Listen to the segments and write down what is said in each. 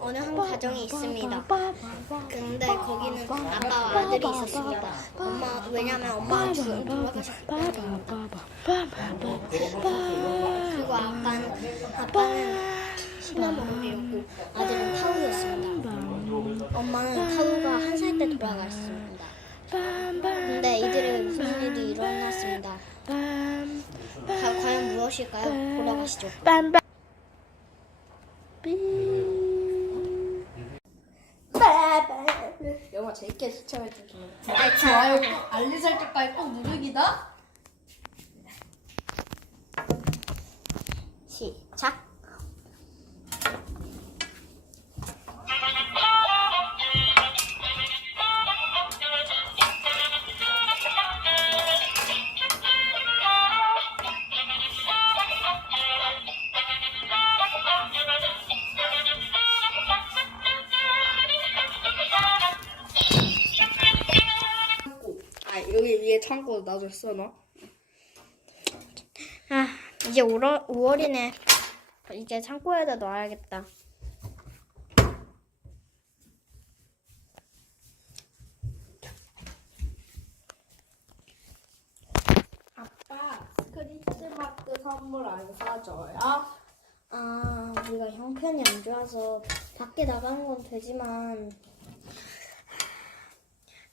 어느 한 가정이 있습니다. 근데 거기는 아빠와 아들이 있었습니다. 엄마 왜냐면 엄마가 주- 돌아가셨거든요. 그리고 아빠는 아빠는 시나몬이었고 아들은 타우였습니다. 엄마는 타우가 한 살 때 돌아갔습니다. 근데 이들의 무슨 일이 일어났습니다. 다 과연 무엇일까요? 보러 가시죠. 영화 재밌게 시청해주시면 아, 좋아요, 알림 설정까지 꼭 누르기다. 시작. 위에 창고 나도 써놔. 아, 이제 5월, 5월이네. 이제 창고에다 넣어야겠다. 아빠 크리스마스 선물 안 사줘요? 아, 우리가 형편이 안 좋아서 밖에 나가는 건 되지만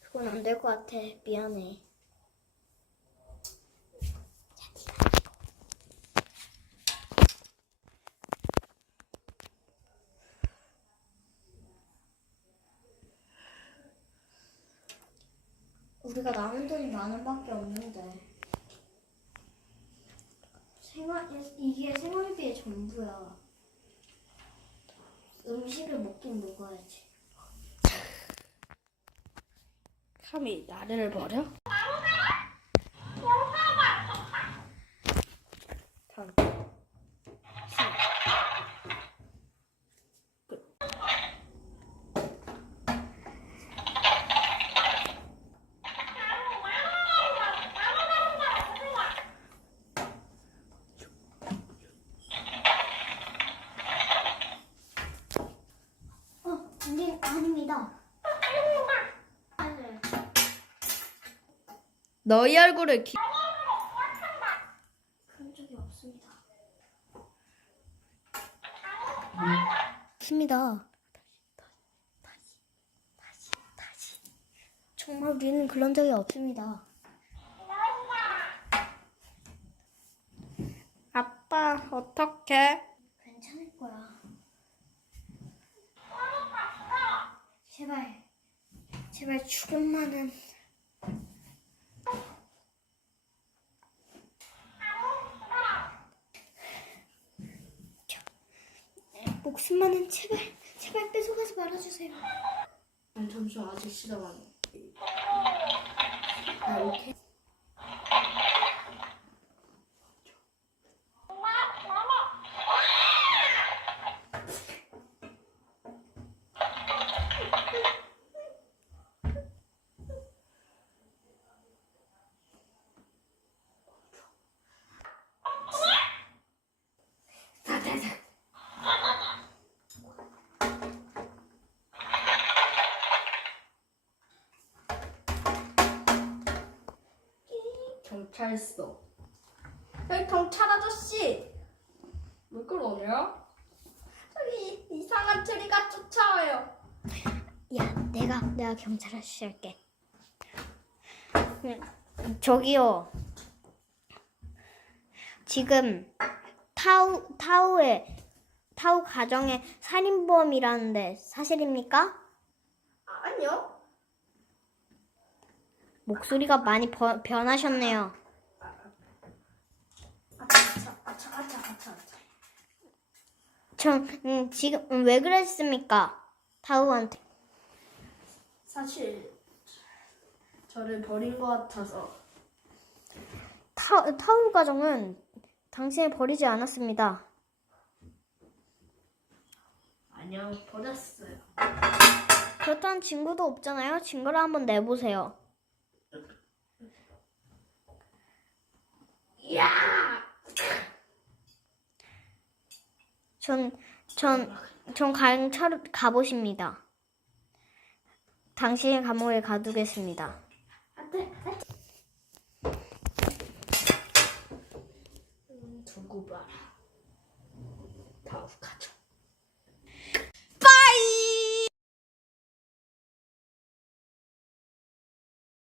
그건 안 될 것 같아. 미안해. 우리가 남은 돈이 만 원밖에 없는데 생활 이게 생활비의 전부야. 음식을 먹긴 먹어야지. 감히 나를 버려? 다음. 어, 네, 아닙니다. 너희 얼굴을 기... 그런 적이 없습니다. 없습니다. 다시, 다시, 다시. 정말 우리는 그런 적이 없습니다. 아빠 어떡해? 괜찮을 거야. 제발, 제발 죽음만은. 목숨만은 제발, 제발 뺏어가지 말아주세요. 아니 잠시만 아직 시작 안 해. 경찰서. 여기 경찰 아저씨. 왜 그러냐? 저기 이상한 트리가 쫓아와요. 야, 내가 내가 경찰 아저씨 할게. 응, 저기요. 지금 타우 타우에 타우 가정의 살인범이라는데 사실입니까? 아, 아니요. 목소리가 많이 버- 변하셨네요. 아차 아차 아차 아차 아차. 전 음, 지금 음, 왜 그랬습니까? 타우한테. 사실 저를 버린 것 같아서 타, 타우 가정은 당신을 버리지 않았습니다. 아니요 버렸어요. 그렇다는 증거도 없잖아요. 증거를 한번 내보세요. 야! 전, 전, 전 강철 가보십니다. 당신의 감옥에 가두겠습니다. 음, 두고 봐라. 다음 가족.